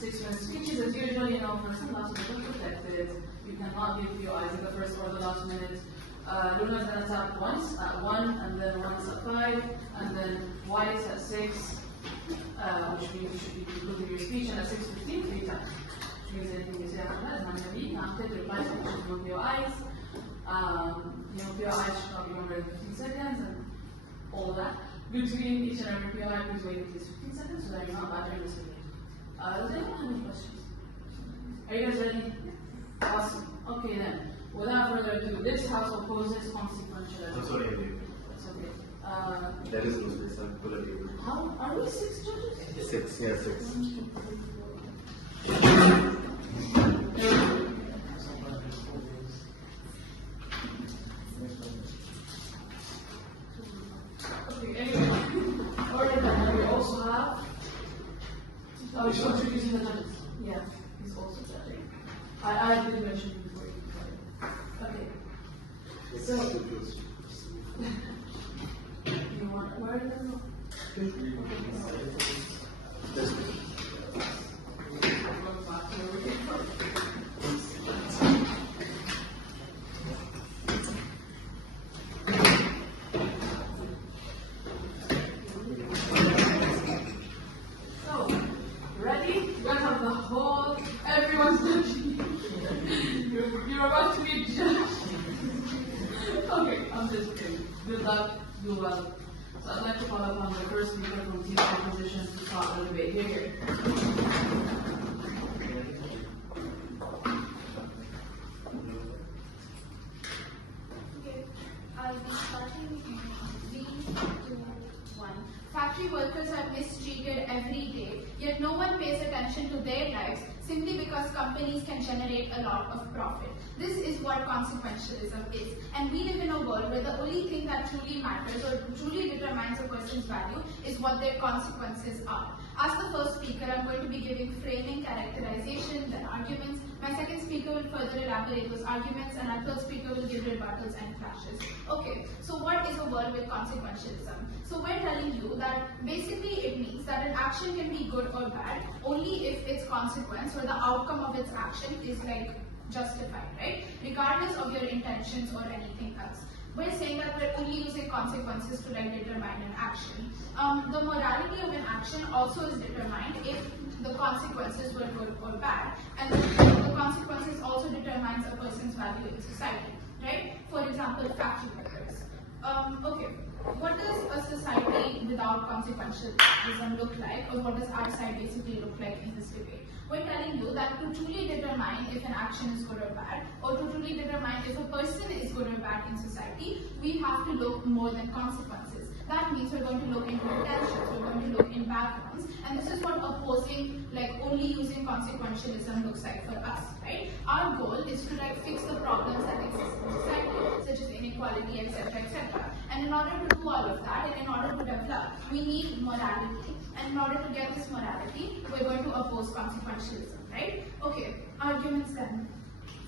6 minute speeches as usual, you know, first and last minute protected. You cannot give POIs at the first or the last minute. Luna is going to tap once at 1, and then once at 5, and then White at 6, which means you should be concluding your speech, and at 6:15, 3 times. Which means anything you say after that is not going to be counted. Reply sections will be POIs. POIs should not be longer than 15 seconds, and all of that. Between each and every POI, please wait at least 15 seconds so that you're not badgering the speaker. Does anyone have any questions? Are you guys ready? Awesome. Okay then. Without further ado, this house opposes consequentialism. I'm sorry, Abedi. That's okay. There is no space. I'm full of you. How are we 6 judges? 6, yeah, 6. Okay, anyway. Alright then, we also have. Oh, he's introducing the judges. Yeah, he's also judging. I did mention him before you started. Okay. So, you want where are they? So, ready? We're gonna have the whole, everyone's looking. You're about to be judged. Okay, I'm just kidding. Good luck, do well. So I'd like to call upon the first speaker from THO position to start the debate. Here. Okay, I'll be starting in 3, 2, 1. Factory workers are mistreated every day, yet no one pays attention to their lives simply because companies can generate a lot of profit. This is what consequentialism is. And we live in a world where the only thing that truly matters or truly determines a person's value is what their consequences are. As the first speaker, I'm going to be giving framing, characterization, then arguments. My second speaker will further elaborate those arguments, and our third speaker will give rebuttals and clashes. Okay, so what is a world with consequentialism? So we're telling you that basically it means that an action can be good or bad only if its consequence or the outcome of its action is like justified, right? Regardless of your intentions or anything else. We're saying that we're only using consequences to like determine an action. The morality of an action also is determined if the consequences were good or bad, and the consequences also determines a person's value in society, right? For example, factory workers. Okay, what does a society without consequentialism look like, or what does our side basically look like in this debate? We're telling you that to truly determine if an action is good or bad, or to truly determine if a person is good or bad in society, we have to look more than consequences. That means we're going to look into intentions, we're going to look in backgrounds, and this is what opposing, like only using consequentialism looks like for us, right? Our goal is to like fix the problems that exist in society, such as inequality, etc., etc. And in order to do all of that, and in order to develop, we need morality. And in order to get this morality, we're going to oppose consequentialism, right? Okay, arguments then.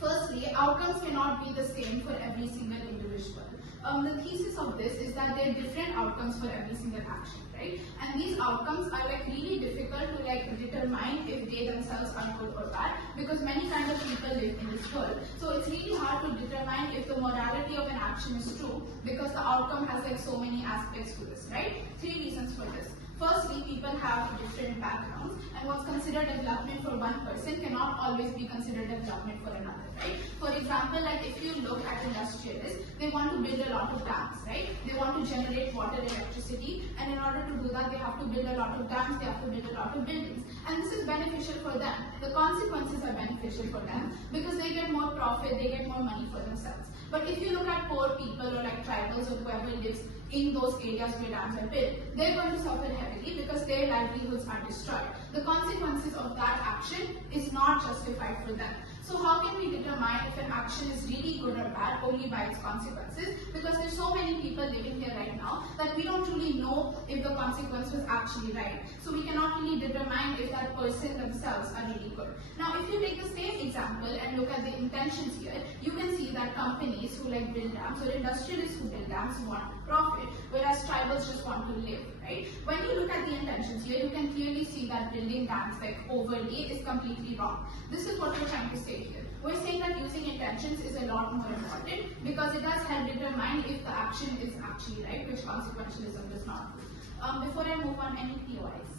Firstly, outcomes cannot be the same for every single individual. The thesis of this is that there are different outcomes for every single action, right? And these outcomes are like really difficult to like determine if they themselves are good or bad, because many kinds of people live in this world. So it's really hard to determine if the morality of an action is true, because the outcome has like so many aspects to this, right? 3 reasons for this. Firstly, people have different backgrounds, and what's considered development for one person cannot always be considered development for another, right? For example, like if you look at industrialists, they want to build a lot of dams, right? They want to generate water, electricity, and in order to do that, they have to build a lot of dams, they have to build a lot of buildings. And this is beneficial for them. The consequences are beneficial for them because they get more profit, they get more money for themselves. But if you look at poor people or like tribals or whoever lives in those areas where dams are built, they're going to suffer heavily because their livelihoods are destroyed. The consequences of that action is not justified for them. So how can we determine if an action is really good or bad only by its consequences? Because there's so many people living here right now that we don't really know if the consequence was actually right. So we cannot really determine if that person themselves are really good. Now if you take the same example and look at the intentions here, you can see that companies who like build dams or industrialists who build dams want profit, whereas tribals just want to live, right? When you look at the intentions here, you can clearly see that building dams like overlay is completely wrong. This is what we're trying to say here. We're saying that using intentions is a lot more important because it does help determine if the action is actually right, which consequentialism does not do. Before I move on, any POIs?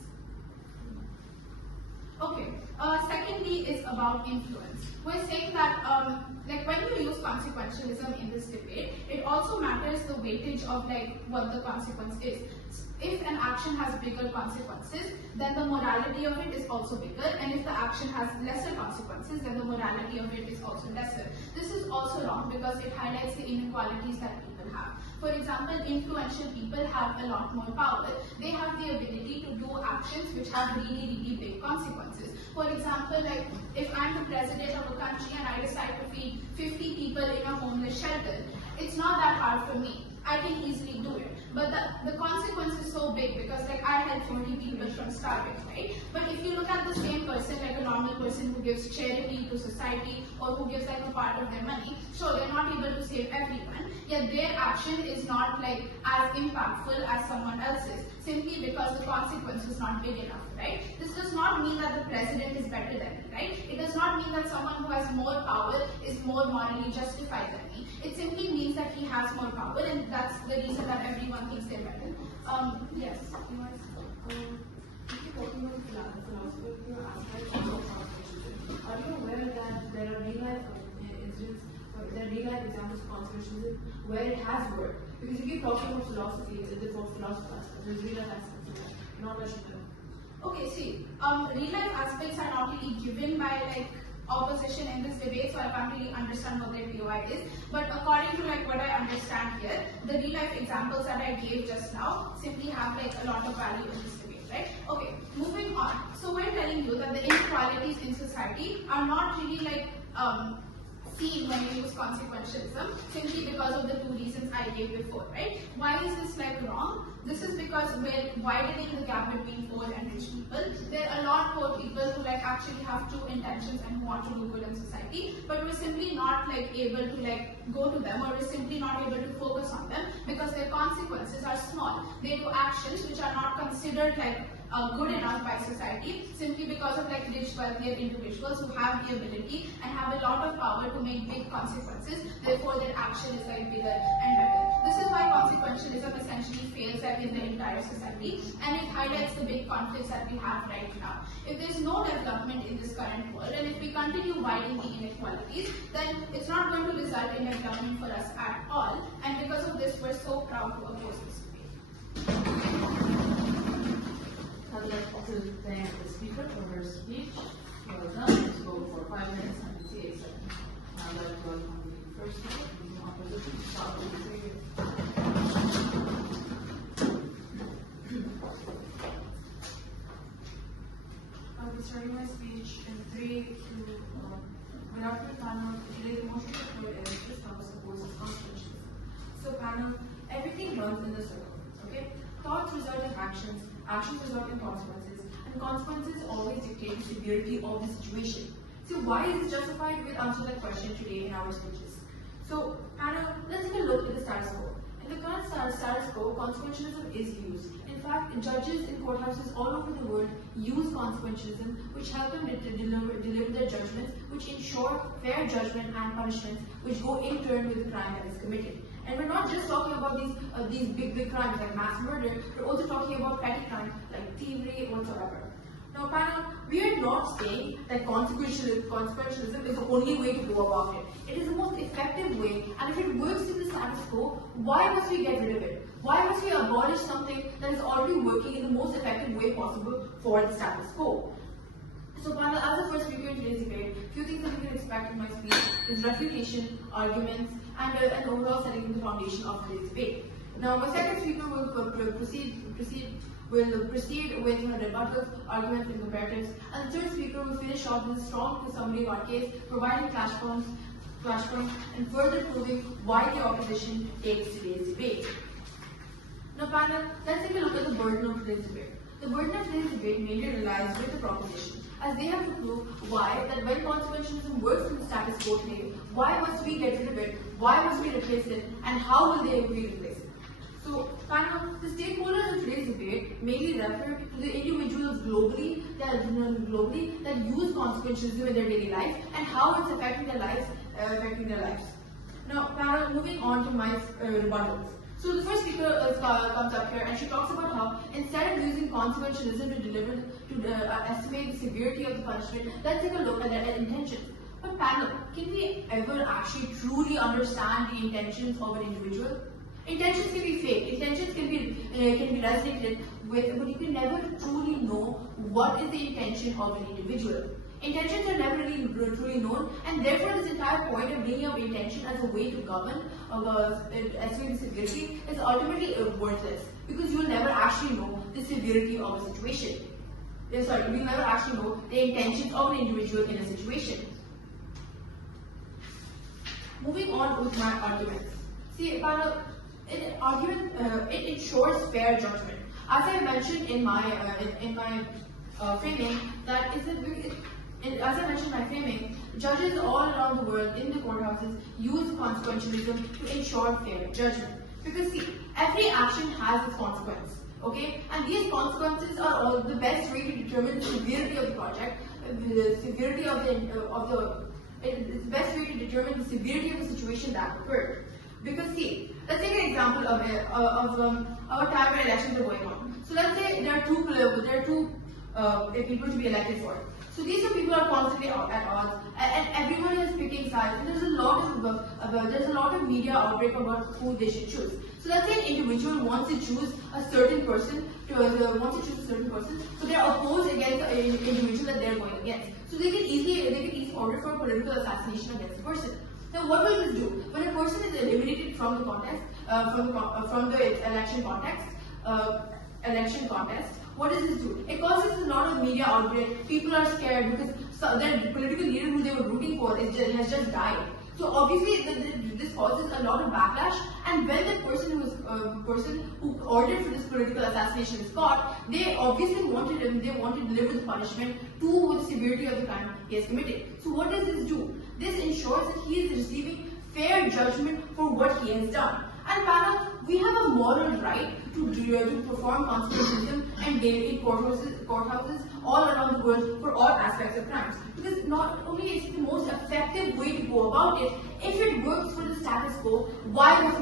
Okay, secondly is about influence. We're saying that like when you use consequentialism in this debate, it also matters the weightage of like what the consequence is. If an action has bigger consequences, then the morality of it is also bigger, and if the action has lesser consequences, then the morality of it is also lesser. This is also wrong because it highlights the inequalities that people have. For example, influential people have a lot more power. They have the ability to do actions which have really big consequences. For example, like if I'm the president of a country and I decide to feed 50 people in a homeless shelter, it's not that hard for me. I can easily do it. But the consequence is so big because like I help 40 people from starving, right? But if you look at the same person, like a normal person who gives charity to society or who gives like a part of their money, sure, they're not able to save everyone, yet their action is not like as impactful as someone else's, simply because the consequence is not big enough, right? This does not mean that the president is better than me, right? It does not mean that someone who has more power is more morally justified than me. It simply means that he has more power, and that's the reason that everyone thinks they're better. Yes? If you're talking about philosophical aspects of consequentialism, are you aware that there are real life incidents, or there are real life examples of consequentialism where it has worked? Because if you're talking about philosophy, it's the philosophical aspects, there's real life aspects of it, not much of them. Okay, see, real life aspects are not really given by like opposition in this debate, so I can't really understand what their POI is. But according to like what I understand here, the real life examples that I gave just now simply have like a lot of value in this debate, right? Okay, moving on. So we're telling you that the inequalities in society are not really like seen when you use consequentialism, simply because of the two reasons I gave before, right? Why is this like wrong? This is because we're widening the gap between poor and rich people. There are a lot poor people who like actually have true intentions and who want to do good in society, but we're simply not like able to like go to them, or we're simply not able to focus on them because their consequences are small. They do actions which are not considered like good enough by society, simply because of like rich, wealthier individuals who have the ability and have a lot of power to make big consequences. Therefore, their action is like bigger and better. This is why consequentialism essentially fails like in the entire society, and it highlights the big conflicts that we have right now. If there's no development in this current world, and if we continue widening the inequalities, then it's not going to result in development for us at all. And because of this, we're so proud to oppose this debate. I'd like to thank the speaker for her speech. Well done. Let's go for 5 minutes and 58 seconds. I'd like to welcome the first speaker, the opposition. Start with the I'll be starting my speech in 3, 2, 1. Good afternoon, panel. Today's motion to put is this House opposes consequentialism. So, panel, everything runs in the circle. Okay? Thoughts result in actions, actions result in consequences, and consequences always dictate the severity of the situation. So, why is this justified? We'll answer that question today in our speeches. So, panel, let's take a look at the status quo. In the current status quo, consequentialism is used. In fact, judges in courthouses all over the world use consequentialism, which help them deliver their judgments, which ensure fair judgment and punishments, which go in turn with the crime that is committed. And we're not just talking about these big crimes like mass murder, we're also talking about petty crimes like thievery whatsoever. Now, panel, we are not saying that consequentialism is the only way to go about it. It is the most effective way, and if it works in the status quo, why must we get rid of it? Why must we abolish something that is already working in the most effective way possible for the status quo? So, panel, as the first speaker in today's debate, few things that you can expect in my speech is refutation, arguments, and overall setting the foundation of today's debate. Now, my second speaker will proceed will proceed with her rebuttals, arguments, and comparatives, and the third speaker will finish off with a strong summary of our case, providing flashpoints, and further proving why the opposition takes today's debate. Now, panel, let's take a look at the burden of today's debate. The burden of today's debate mainly relies with the proposition, as they have to prove why that when consequentialism works in the status quo today, why must we get rid of it, why must we replace it, and how will they replace it? So, panel, the stakeholders in today's debate mainly refer to the individuals globally that use consequentialism in their daily life and how it's affecting their lives. Now, panel, moving on to my rebuttals. So the first speaker comes up here and she talks about how instead of using consequentialism to estimate the severity of the punishment, let's take a look at their intentions. But panel, can we ever actually truly understand the intentions of an individual? Intentions can be fake, intentions can be resonated with, but you can never truly know what is the intention of an individual. Intentions are never really truly known, and therefore this entire point of bringing up intention as a way to govern estimate the severity is ultimately worthless, because you will never actually know the severity of a situation. You will never actually know the intentions of an individual in a situation. Moving on with my arguments. See, it ensures fair judgment. As I mentioned in my framing, judges all around the world in the courthouses use consequentialism to ensure fair judgment. Because see, every action has its consequence, okay? And these consequences are all the best way to determine the severity of the project, it's the best way to determine the severity of the situation that occurred. Because see, let's take an example of a time when elections are going on. So let's say there are two people to be elected for. So these two people are constantly at odds, and everyone is picking sides. And there's a lot of media outbreak about who they should choose. So let's say an individual wants to choose a certain person, so they're opposed against an individual that they're going against. So they can easily order for political assassination against the person. Now, what will this do? When a person is eliminated from the contest, from the election contest, what does this do? It causes a lot of media outbreak. People are scared because their political leader who they were rooting for has just died. So obviously, this causes a lot of backlash. And when the person who ordered for this political assassination is caught, they obviously wanted him. They wanted to deliver the punishment to the severity of the crime he has committed. So what does this do? This ensures that he is receiving fair judgment for what he has done. And panel, we have a moral right to perform consequentialism and in courthouses all around the world for all aspects of crimes. Because not only is it the most effective way to go about it, if it works for the status quo, why must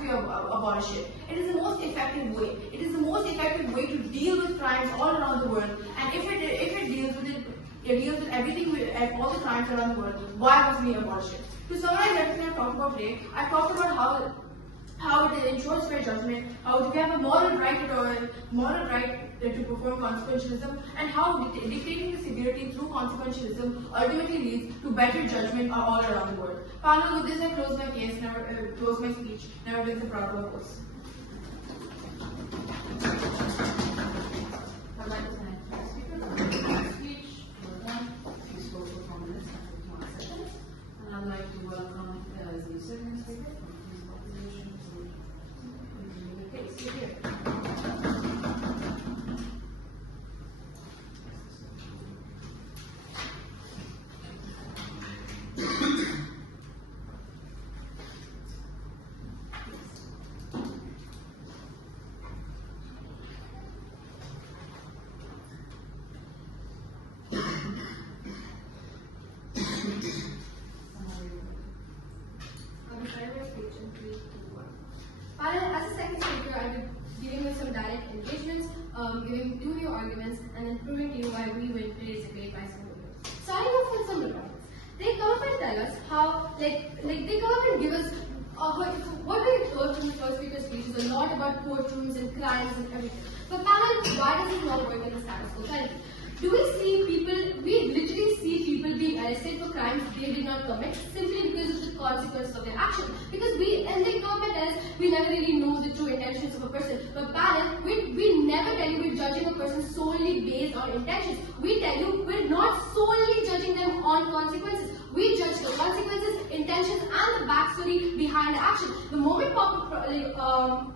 we abolish it? It is the most effective way. It is the most effective way to deal with crimes all around the world. And if it deals with it, it deals with everything and all the crimes around the world. Why must we abolish it? To summarize everything I've talked about today, I've talked about how it ensures fair judgment, how we have a moral right to perform consequentialism, and how dictating the severity through consequentialism ultimately leads to better judgment all around the world. Panel, with this I close my case, close my speech. Never wins a proud purpose. I'd like to thank the speakers for their speech. Well done. You spoke for 4 minutes and 51 seconds. And I'd like to welcome the second speaker from his opposition to the case. Here. As a second speaker, I will be giving you some direct engagements, giving 2 new arguments, and then proving to you why we win today's debate by some videos. Starting off with some rebuttals. They come up and tell us how, they come up and give us, what we heard from the first speaker's speech is a lot about courtrooms and crimes and everything. But panel, why does it not work in the status quo currently? Do we see people, we literally see people being arrested for crimes they did not commit simply because of the consequences of their actions. Because we, in the competence, we never really know the true intentions of a person. But parents, we never tell you we're judging a person solely based on intentions. We tell you we're not solely judging them on consequences. We judge the consequences, intentions, and the backstory behind the action. The moment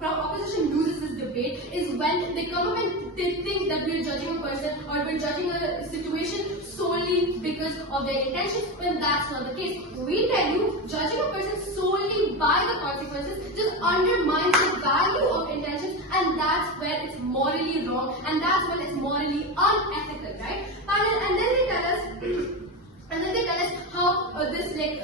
opposition loses this debate is when they come up and they think that we're judging a person or we're judging a situation solely because of their intentions, when that's not the case. We tell you judging a person solely by the consequences just undermines the value of intentions, and that's where it's morally wrong, and that's when it's morally unethical, right? And then they tell us. And then they tell us how this like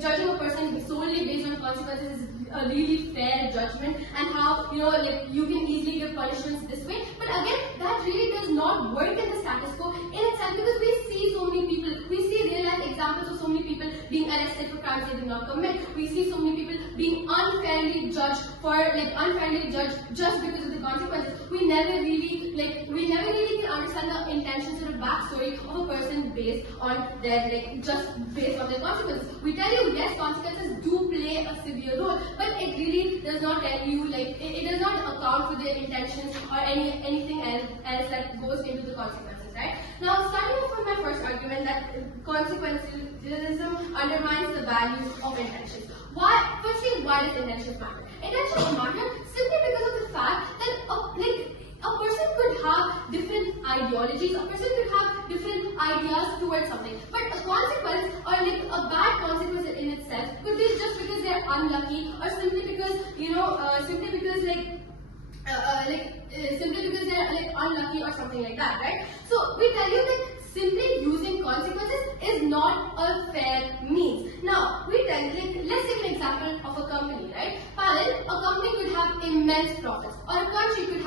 judging a person solely based on consequences is a really fair judgment, and how like you can easily give punishments this way. But again, that really does not work in the status quo in itself, because we see so many people, we see real life examples of so many people being arrested for crimes they did not commit. We see so many people being unfairly judged just because of the consequences. We never really can understand the intentions or the backstory of a person based on their just based on their consequences. We tell you yes, consequences do play a severe role, but it really does not tell you it does not account for their intentions or anything else that goes into the consequences, right? Now, starting off with my first argument, that consequentialism undermines the value of intentions. Why? Firstly, why does intentions matter? Intentions matter simply because of the fact that a person could have different ideologies, a person could have different ideas towards something, but a consequence or a bad consequence in itself could be just because they're unlucky, or simply because they're unlucky or something like that, right? So we tell you that simply using consequences is not a fair means. Now, we tell let's take an example of a company, right? A company could have immense profits, or a country could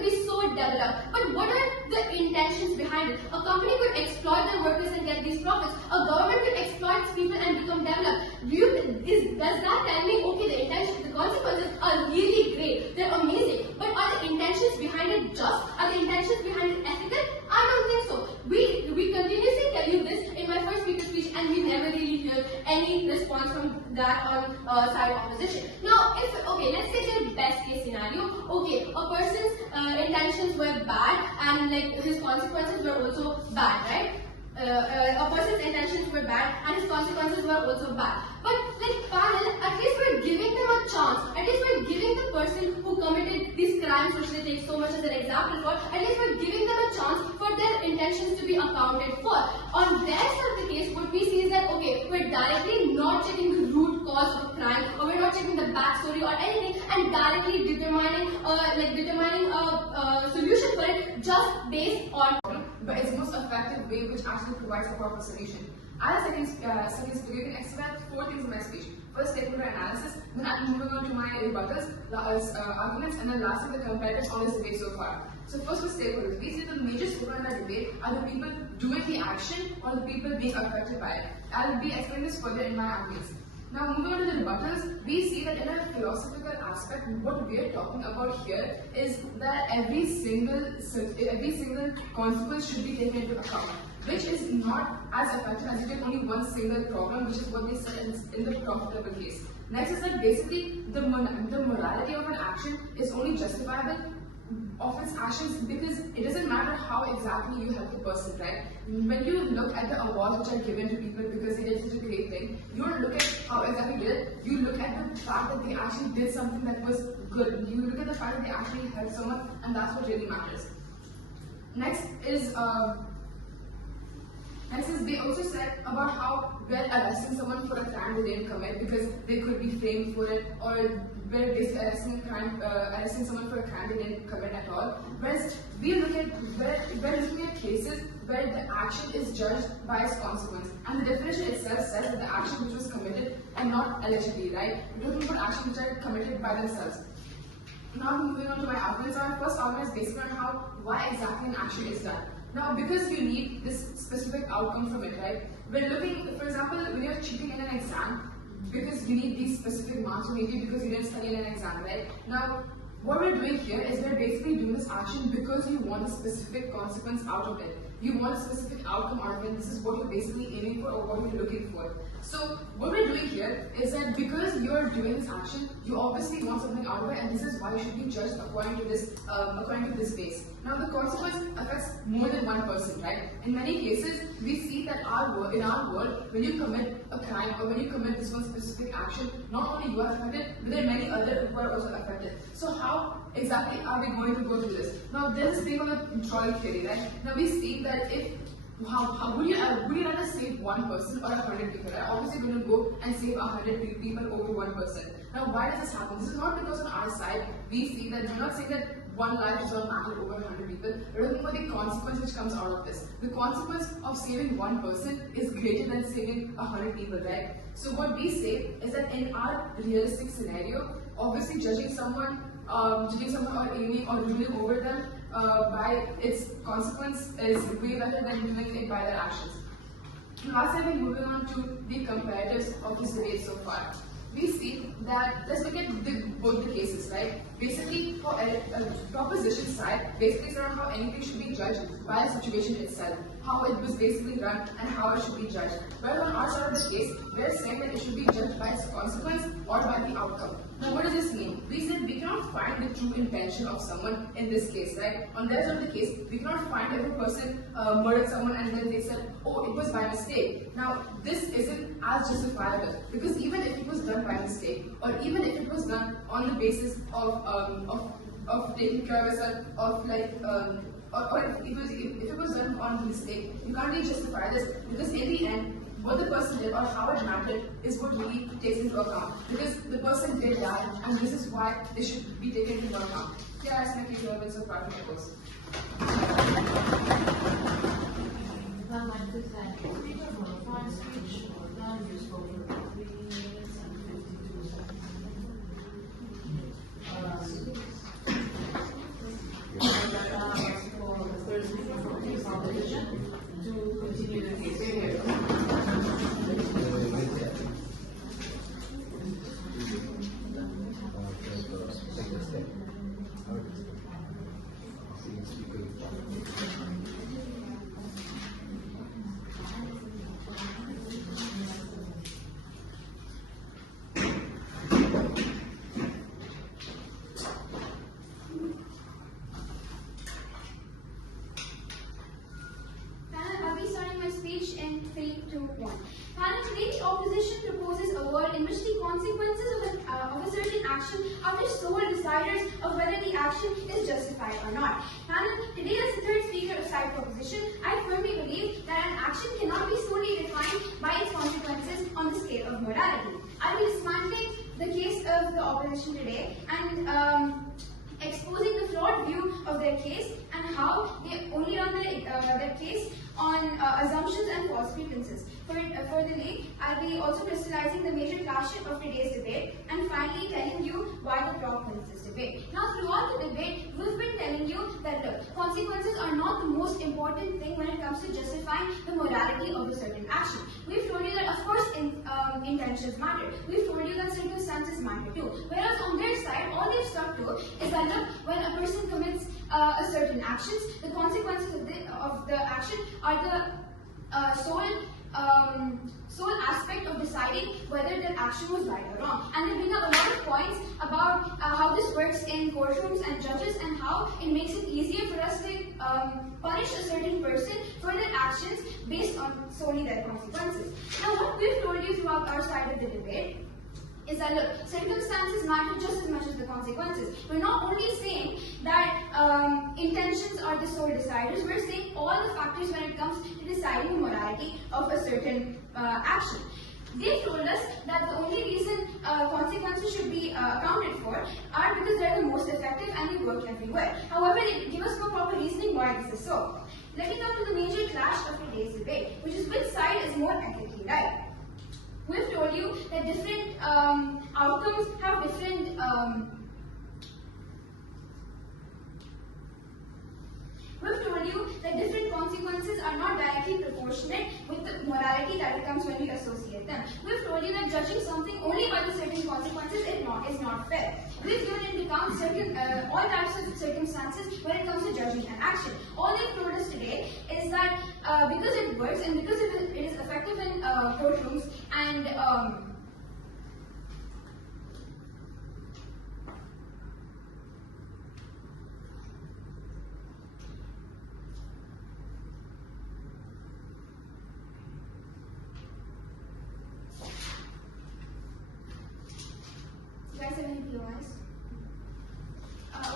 be so developed. But what are the intentions behind it? A company could exploit their workers and get these profits. A government could exploit its people and become developed. Does that tell me, okay, the consequences are really great, they're amazing, but are the intentions behind it just? Are the intentions behind it ethical? I don't think so. We continuously tell you this in my first speaker speech, and we never really hear any response from that on side of opposition. Now, let's take the best case scenario. Okay, a person's intentions were bad, and his consequences were also bad, right? A person's intentions were bad and his consequences were also bad. But panel, at least we're giving them a chance. At least we're giving the person who committed these crimes, which they take so much as an example for, at least we're giving them a chance for their intentions to be accounted for. On their side of the case, what we see is that, okay, we're directly not checking the root cause of a crime, or we're not checking the backstory or anything, and directly determining a solution for it just based on but it's the most effective way which actually provides a proper solution. As a second speaker, you can expect 4 things in my speech. First, stakeholder analysis, then I'm moving on to my rebuttals, arguments, and then lastly, the comparatives on this debate so far. So first with stakeholders, we see the major stakeholders in our debate are the people doing the action or the people being affected by it. I'll be explaining this further in my arguments. Now, moving on to the rebuttals, we see that in a philosophical aspect, what we are talking about here is that every single consequence should be taken into account, which is not as effective as you take only one single problem, which is what they said in the profitable case. Next is that basically the morality of an action is only justifiable of its actions because it doesn't matter how exactly you help the person, right? When you look at the awards which are given to people because they did such a great thing, you don't look at how exactly they did it, you look at the fact that they actually did something that was good. You look at the fact that they actually helped someone, and that's what really matters. Next is they also said about how we're arresting someone for a crime they didn't commit because they could be framed for it, or we're basically arresting someone for a crime they didn't commit at all. Whereas we're looking at cases where the action is judged by its consequence, and the definition itself says that the action which was committed and not allegedly, right? We're talking about actions which are committed by themselves. Now moving on to my arguments. Our first argument is basically on why exactly an action is done. Now, because you need this specific outcome from it, right? We're looking, for example, when you're cheating in an exam, because you need these specific marks, or maybe because you didn't study in an exam, right? Now, what we're doing here is we're basically doing this action because you want a specific consequence out of it. you want a specific outcome out of it, this is what you're basically aiming for or what you're looking for. So what we're doing here is that because you're doing this action, you obviously want something out of it, and this is why you should be judged according to this base. Now the consequence affects more than one person, right? In many cases, we see that in our world, when you commit a crime or when you commit this one specific action, not only you are affected, but there are many others who are also affected. So how exactly are we going to go through this? Now there's this thing on the trolley theory, right? Now we see that if how would you rather save one person or 100 people? Right? Obviously, you're going to go and save 100 people over one person. Now, why does this happen? This is not because on our side we see that we're not saying that one life does not matter over 100 people. We're looking for the consequence which comes out of this. The consequence of saving one person is greater than saving 100 people, right? So what we say is that in our realistic scenario, obviously judging someone or aiming or ruling over them by its consequence is way better than doing it by their actions. Last time, we're moving on to the comparatives of this debate so far. We see that, let's look at both the cases, right? Basically, for a proposition side, basically it's around how anything should be judged by the situation itself, how it was basically run and how it should be judged. Whereas on our side of the case, we're saying that it should be judged by its consequence or by the outcome. Now, what does this mean? We said we cannot find the true intention of someone in this case, right? On their side of the case, we cannot find if a person murdered someone and then they said, oh, it was by mistake. Now, this isn't as justifiable because even if it was done by mistake or even if it was done on the basis of taking care of yourself, of like, or if it was done on mistake, you can't really justify this because in the end, what the person did or how it mattered is what really takes into account. Because the person did die, and this is why they should be taken into account. Here are some key elements of practical course. I'd like to thank the speaker for a fine speech. Well done. You spoke for 3 minutes and 52 seconds. For the third speaker from the competition to continue the case. Is justified or not. Panel, today as the third speaker of side proposition, I firmly believe that an action cannot be solely defined by its consequences on the scale of morality. I will be dismantling the case of the opposition today and exposing the flawed view of their case and how they only run their case on assumptions and false pretenses. Furtherly, I'll be also crystallizing the major clashes of today's debate and finally telling you why the prop wins this debate. Now, throughout the debate, we've been telling you that look, consequences are not the most important thing when it comes to justifying the morality of a certain action. We've told you that, of course, intentions matter. We've told you that circumstances matter too. Whereas on their side, all they've stuck to is that look, when a person commits a certain actions, the consequences of the action are the sole aspect of deciding whether that action was right or wrong. And they bring up a lot of points about how this works in courtrooms and judges and how it makes it easier for us to punish a certain person for their actions based on solely their consequences. Now, what we've told you throughout our side of the debate is that look, circumstances matter just as much as the consequences. We're not only saying that intentions are the sole deciders, we're saying all the factors when it comes to deciding the morality of a certain action. They told us that the only reason consequences should be accounted for are because they're the most effective and they work everywhere. However, they give us no proper reasoning why this is so. Let me come to the major clash of today's debate, which is which side is more ethically right. We've told you that different outcomes have different We've told you that different consequences are not directly proportionate with morality that it comes when we associate them. We've told you that judging something only by the certain consequences is not fair. We've given into account certain all types of circumstances when it comes to judging an action. All they've told us today is that because it works and because it is effective in courtrooms and you guys have any POIs?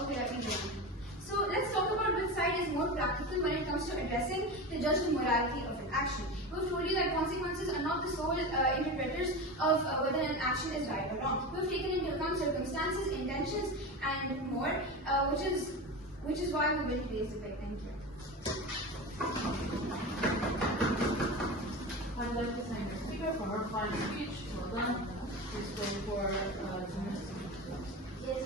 Okay, let me go. So let's talk about which side is more practical when it comes to addressing the judged morality of an action. We've told you that consequences are not the sole interpreters of whether an action is right or wrong. We've taken into account circumstances, intentions, and more, which is why we will today's debate. Thank you. I'd like to thank the speaker for her fine speech. Well done. She's going for 2 minutes. Yes.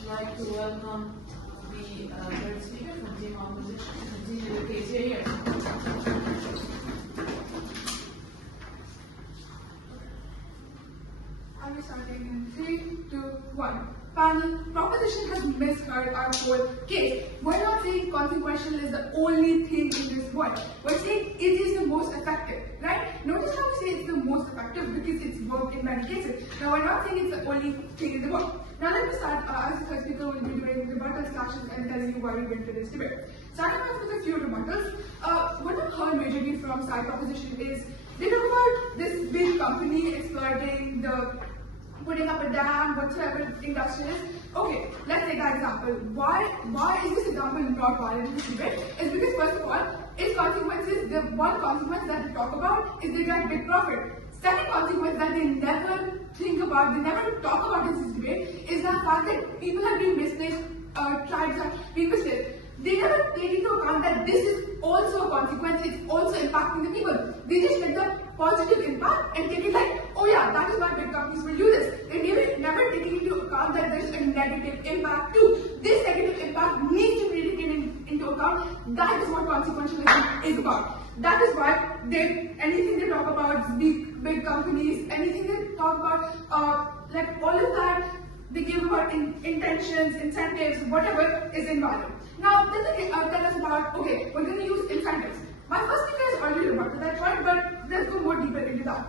I'd like to welcome the third speaker from Team Opposition to continue the case here. I'll be starting in 3, 2, 1. Panel, proposition has misheard our whole case. We're not saying consequential is the only thing in this world. We're saying it is the most effective, right? Notice how we say it's the most effective because it's worked in many cases. Now we're not saying it's the only thing in the world. Now let me start, as the first speaker will be doing rebuttal slashes and telling you why we went to this debate. Starting off with a few rebuttals, what I've heard majorly from side proposition is, they talk about this big company exploiting putting up a dam, whatsoever industry is. Okay, let's take that example. Why is this example not valid in this debate? It's because first of all, its consequences, the one consequence that they talk about is they get big profit. Second consequence that they never think about, they never talk about in this debate, is the fact that people are being misplaced, tribes are being misplaced. They never take into account that this is also a consequence, it's also impacting the people. They just get the positive impact and take it like, oh yeah, that is why big companies will do this. They never taking into account that there's a negative impact too. This negative impact needs to be taken into account. That is what consequentialism is about. That is why anything they talk about, big companies, anything they talk about, like all of that, they give about intentions, incentives, whatever is invalid. Now, then they tell us about, okay, we're going to use incentives. My first speaker has already remarked that point, but let's go more deeper into that.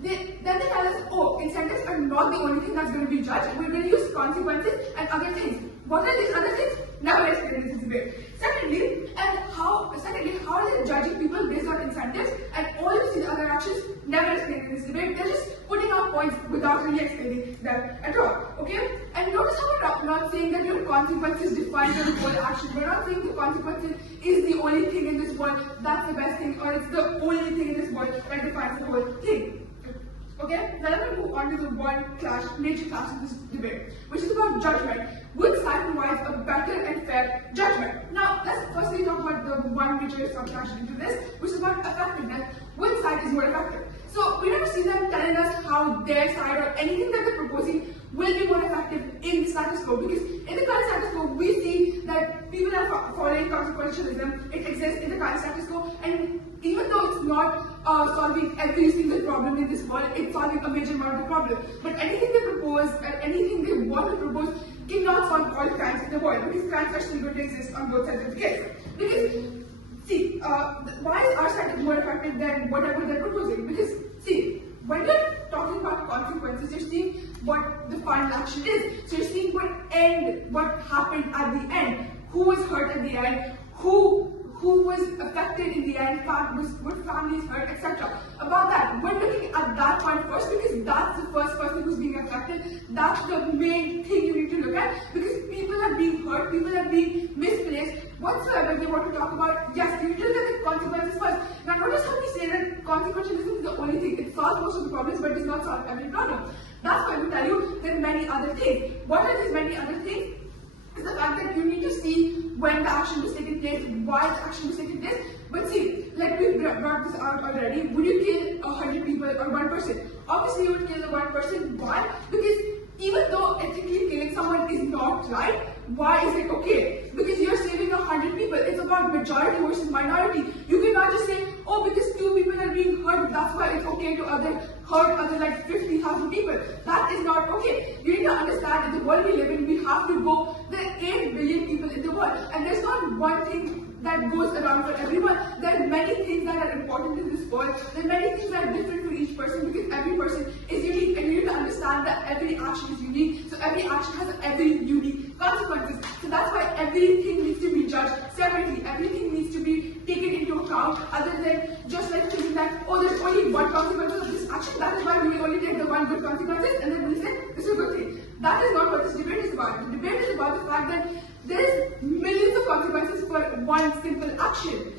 Then they tell us, oh, incentives are not the only thing that's going to be judged. We're going to use consequences and other things. What are these other things? Never explained in this debate. Secondly, how is it judging people based on incentives and all of these other actions? Never explained in this debate. They're just putting out points without really explaining them at all. Okay? And notice how we're not saying that your consequences define your whole action. We're not saying the consequences is the only thing in this world that's the best thing, or it's the only thing in this world that defines the whole thing. Okay, now let me move on to the major clash in this debate, which is about judgment. Which side provides a better and fair judgment? Now, let's firstly talk about the one major subsection into this, which is about effectiveness. Which side is more effective? So, we never see them telling us how their side or anything that they're proposing will be more effective in the status quo, because in the current status quo, we see that people are following consequentialism. It exists in the current status quo, and even though it's not solving every single problem in this world, it's solving a major amount of the problem. But anything they propose, anything they want to propose, cannot solve all crimes in the world, because crimes are still going to exist on both sides of the case. Because, see, why is our side more effective than whatever they're proposing? Because, see, when you're talking about consequences, you're seeing what the final action is. So you're seeing what happened at the end, who was hurt at the end, who was affected in the end, what families hurt, etc. About that, we're looking at that point first, because that's the first person who's being affected. That's the main thing you need to look at, because people are being hurt, people are being misplaced. Whatsoever they want to talk about, yes, you need to look at the consequences first. Now notice how we say that consequentialism is the only thing. It solves most of the problems, but does not solve every problem. That's why we tell you there are many other things. What are these many other things? Is the fact that you need to see when the action was taking place, why the action was taking place. But see, like we brought this out already, would you kill 100 people or one person? Obviously you would kill the one person. Why? Because even though ethically killing someone is not right, why is it okay? Because you're saving 100 people. It's about majority versus minority. You cannot just say, oh, because 2 people are being hurt, that's why it's okay to hurt other like 50,000 people. That is not okay. You need to understand that the world we live in, we have to go, there are 8 billion people in the world, and there's not one thing that goes around for everyone. There are many things that are important in this world. There are many things that are different for each person because every person is unique, and you need to understand that every action is unique. So every action has every unique consequences. So that's why everything needs to be judged separately. Everything needs to be taken into account, other than just like thinking that, oh, there's only one consequence of this action. That is why we will only take the one good consequences, and then we say this is a good thing. That is not what this debate is about. The debate is about the fact that there is millions of consequences for one simple action.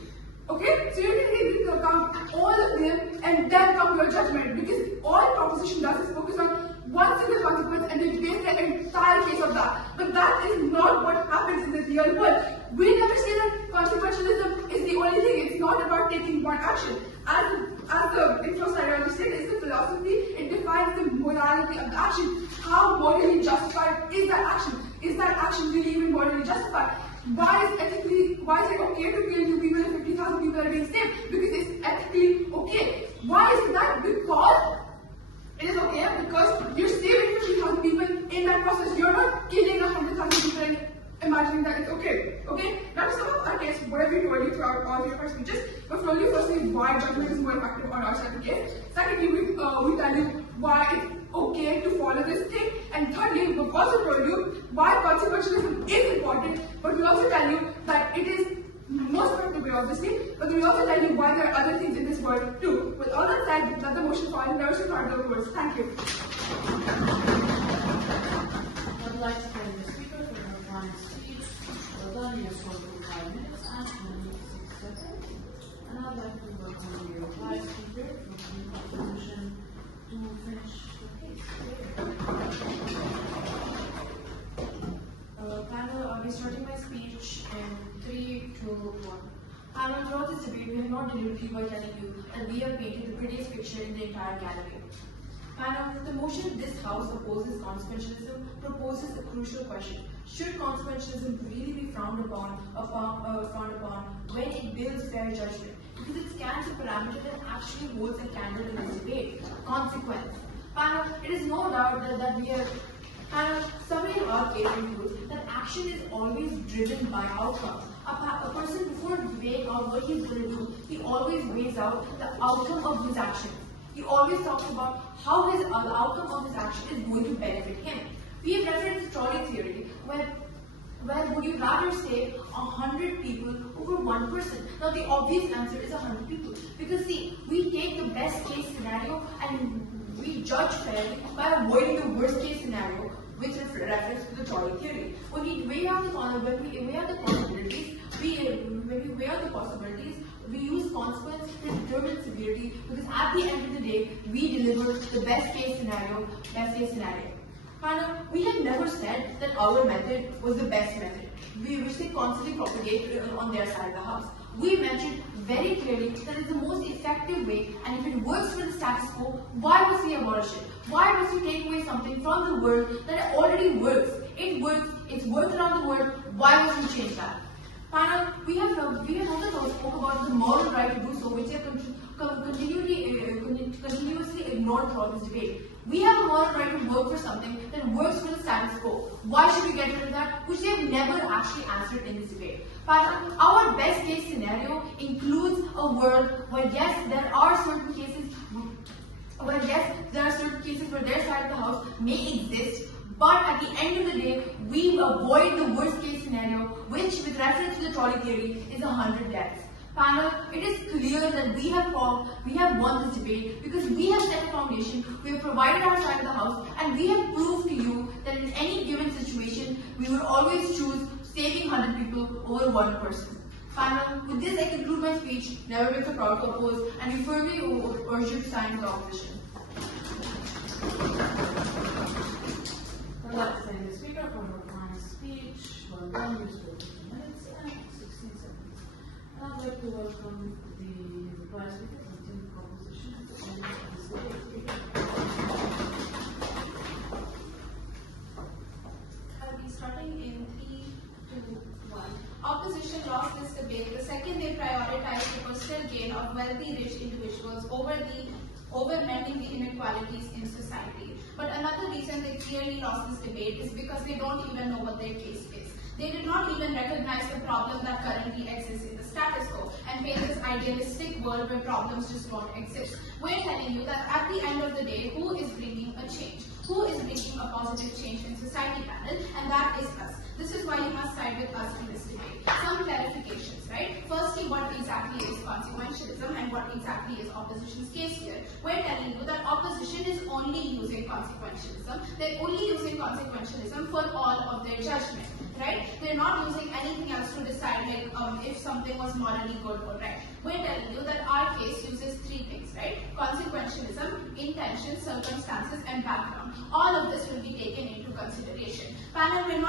Okay? So you need to take into account all of them and then come to a judgment, because all proposition does is focus on one single consequence and they base the entire case of that. But that is not what happens in the real world. We never say that consequentialism is the only thing. It's not about taking one action. As the intro psychologist said, it's a philosophy. It defines the morality of the action. How morally justified is that action? Is that action really even morally justified? Why is it okay to kill 2 people and 50,000 people are being saved? Because it's ethically okay. Why is that? Because it is okay because you're saving 50,000 people in that process. You're not killing 100,000 people and imagining that it's okay. Okay? Now to sum up our case, what have we told you throughout all of our speeches? We've told you firstly why judgment is more effective on our side of the case. Secondly, we tell you why it's okay to follow this thing. And thirdly, we've also told you why consequentialism is important, but we also tell you that it is most effective way, obviously, but we also tell you why there are other things in this world too. With all that said, let the motion fall and never should part of the words. Thank you. I'd like to thank the speaker for her fine speech. Well done, you have spoken for 5 minutes and 26 seconds. And I'd like to welcome your vice speaker from the opposition to finish the case. Panel, I'll be starting my speech in 3, 2, 1. Panel, throughout this debate, we have not delivered you by telling you that we have painted the prettiest picture in the entire gallery. Panel, the motion this House opposes consequentialism proposes a crucial question. Should consequentialism really be frowned upon when it builds fair judgment? Because it scans a parameter that actually holds a candle in this debate. Consequence. Panel, it is no doubt that we are. And summary of our case includes that action is always driven by outcomes. A person, before weighing out what he's going to do, he always weighs out the outcome of his action. He always talks about how the outcome of his action is going to benefit him. We have referenced trolley theory, where would you rather save 100 people over 1 person? Now the obvious answer is 100 people. Because see, we take the best case scenario and we judge fairly by avoiding the worst case scenario, which is reference to the trolley theory. When we weigh out the possibilities, we use consequence to determine severity, because at the end of the day, we deliver the best case scenario. Panel, we have never said that our method was the best method, which they constantly propagate on their side of the house. We mentioned very clearly that it's the most effective way, and if it works for the status quo, why must we abolish it? Why must we take away something from the world that already works? It works, it's worked around the world, why must we change that? Panel, we have also spoke about the moral right to do so, which have continuously ignored throughout this debate. We have a moral right to work for something that works for the status quo. Why should we get rid of that? Which they have never actually answered in this debate. Panel, our best case scenario includes a world where yes, there are certain cases where their side of the house may exist, but at the end of the day, we avoid the worst case scenario, which with reference to the trolley theory is 100 deaths. Panel, it is clear that we have won this debate because we have set a foundation, we have provided our side of the house, and we have proved to you that in any given situation, we will always choose saving 100 people over 1 person. Panel, with this I conclude my speech. Never been so proud to oppose, and we firmly urge you to sign the opposition. I'd like to thank the speaker for her fine speech. Well done, you spoke 15 minutes and 16 seconds. And I'd like to welcome the vice speaker from the opposition to the end of this debate. I'll be starting in 3, 2, 1. Opposition lost this debate the second they prioritized the postal gain of wealthy rich individuals over mending the inequalities in society. But another reason they clearly lost this debate is because they don't even know what their case is. They did not even recognize the problem that currently exists in the status quo and paint this idealistic world where problems just don't exist. We're telling you that at the end of the day, who is bringing a change? Who is bringing a positive change in society, panel? And that is us. This is why you must side with us in this debate. Some clarifications, right? Firstly, what exactly is consequentialism and what exactly is opposition's case here? We're telling you that opposition is only using consequentialism. They're only using consequentialism for all of their judgment, right? They're not using anything else to decide like if something was morally good or right. We're telling you that our case uses three things, right? Consequentialism, intention, circumstances, and background. All of this will be taken into consideration. Panel, we're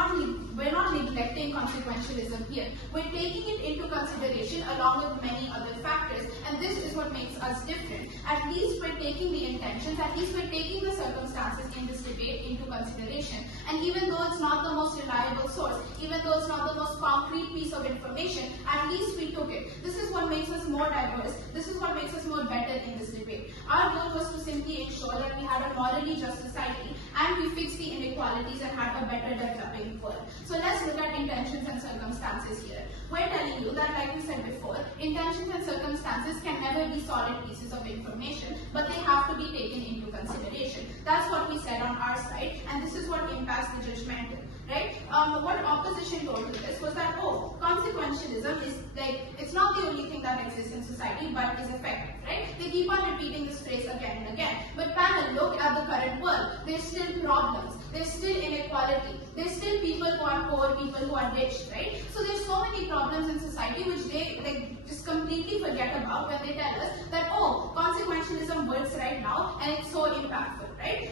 not neglecting consequentialism here. We're taking it into consideration along with many other factors, and this is what makes us different. At least we're taking the intentions, at least we're taking the circumstances in this debate into consideration. And even though it's not the most reliable source, even though it's not the most concrete piece of information, at least we took it. This is what makes us more diverse. This is what makes us more better in this debate. Our goal was to simply ensure that we had a morally just society and we fixed the inequalities and had a better developing world. So let's look at intentions and circumstances here. We're telling you that, like we said before, intentions and circumstances can never be solid pieces of information, but they have to be taken into consideration. That's what we said on our side, and this is what impacts the judgmental. Right? What opposition told to this was that, oh, consequentialism is like, it's not the only thing that exists in society, but is effective, right? They keep on repeating this phrase again and again. But panel, look at the current world. There's still problems. There's still inequality. There's still people who are poor, people who are rich, right? So there's so many problems in society which they like just completely forget about when they tell us that, oh, consequentialism works right now and it's so impactful, right?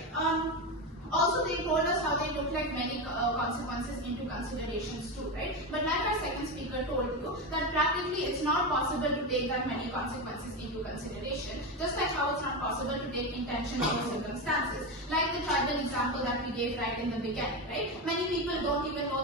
Also, they told us how they took like many consequences into considerations too, right? But like our second speaker told you, that practically it's not possible to take that many consequences into consideration, just like how it's not possible to take intentions or circumstances. Like the tribal example that we gave right in the beginning, right? Many people don't even know that